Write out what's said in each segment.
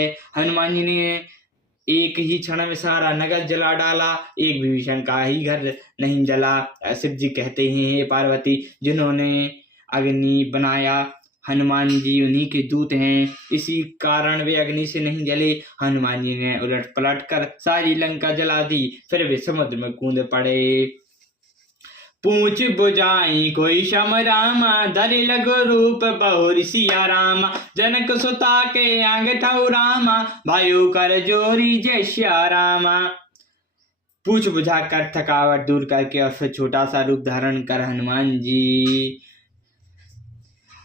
हनुमान जी ने एक ही क्षण में सारा नगर जला डाला, एक विभीषण का ही घर नहीं जला। शिव जी कहते हैं, हे पार्वती, जिन्होंने अग्नि बनाया हनुमान जी उन्हीं के दूत हैं, इसी कारण वे अग्नि से नहीं जले। हनुमान जी ने उलट पलट कर सारी लंका जला दी, फिर वे समुद्र में कूद पड़े। पूछ बुझाई कोई शम रामा, धरि लघु रूप बहुर सिया रामा। जनक सुता के आंग ठौ रामा, वायु कर जोरी जय सिया रामा। पूछ बुझा कर थकावट दूर करके और फिर छोटा सा रूप धारण कर हनुमान जी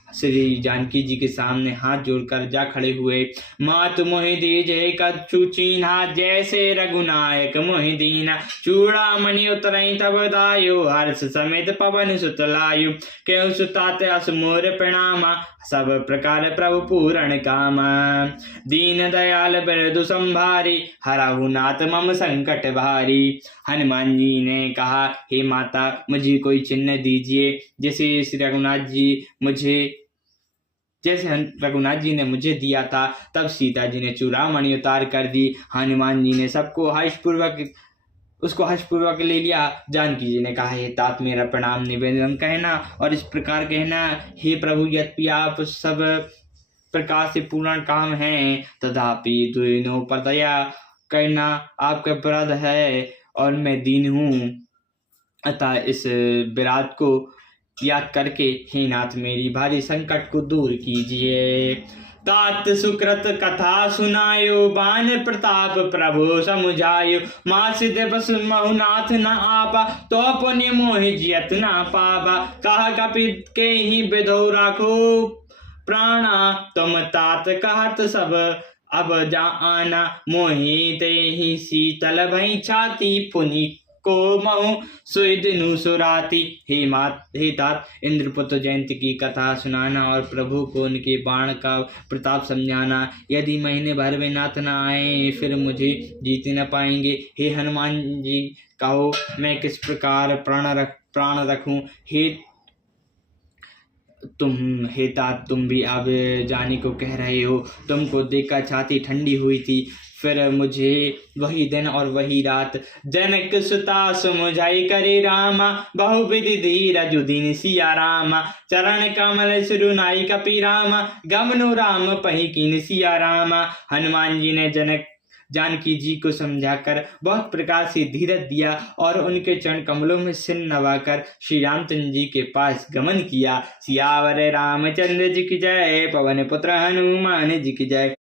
श्री जानकी जी के सामने हाथ जोड़कर जा खड़े हुए। मात मोहि दीजे कछु चीन्हा, जैसे रघुनायक मोहि दीना। चूड़ामणि उतरई तब दायो, हर्ष समेत पवन सुत लायो। केहु सुतात अस मोर प्रणामा, सब प्रकार प्रभु पूरण कामा। दीन दयाल बिरदु संभारी, हरहु नाथ मम संकट भारी। हनुमान जी ने कहा, हे माता, मुझे कोई चिन्ह दीजिए, जैसे रघुनाथ जी ने मुझे दिया था। तब सीता जी ने चूड़ामणि उतार कर दी। हनुमान जी ने उसको हर्षपूर्वक ले लिया। जानकी जी ने कहा, हे तात, मेरा प्रणाम निवेदन कहना और इस प्रकार कहना, हे प्रभु, यद्यपि आप सब प्रकार से पूर्ण काम हैं, तथापि दुइनों पर दया करना आपका अपराध है और मैं दीन हूँ। अतः इस विराट को याद करके हे नाथ, मेरी भारी संकट को दूर कीजिए। तात सुकृत कथा सुनायो, बान प्रताप प्रभु समुझायो। मासिद बस महुनाथ न आपा, तो पुण्य मोहि जियत न पावा। कहा कपित के ही विधो राखो प्राणा, तुम तात कहत सब अब जाना। मोहि ते ही शीतल भई छाती, पुनि को महु सुइदनु सुराती। हे तात, इंद्रपुत्र जयंती की कथा सुनाना और प्रभु को उनके बाण का प्रताप समझाना। यदि महीने भर में नाथ न आए, फिर मुझे जीत न पाएंगे। हे हनुमान जी, कहो मैं किस प्रकार प्राण रखूं। हे तात, तुम भी अब जाने को कह रहे हो। तुमको देखकर छाती ठंडी हुई थी। फिर मुझे वही दिन और वही रात जनक सुता समुझाई करे रामा। बहुविधि धीरज दीन सिया रामा, चरण कमल सिरुनाई कपि रामा। गमनु राम पही कीन सिया रामा। हनुमान जी ने जानकी जी को समझाकर बहुत प्रकार से धीरज दिया और उनके चरण कमलों में सिर नवाकर श्री रामचंद्र जी के पास गमन किया। सियावर रामचंद्र जी की जय, पवन पुत्र हनुमान जी की जय।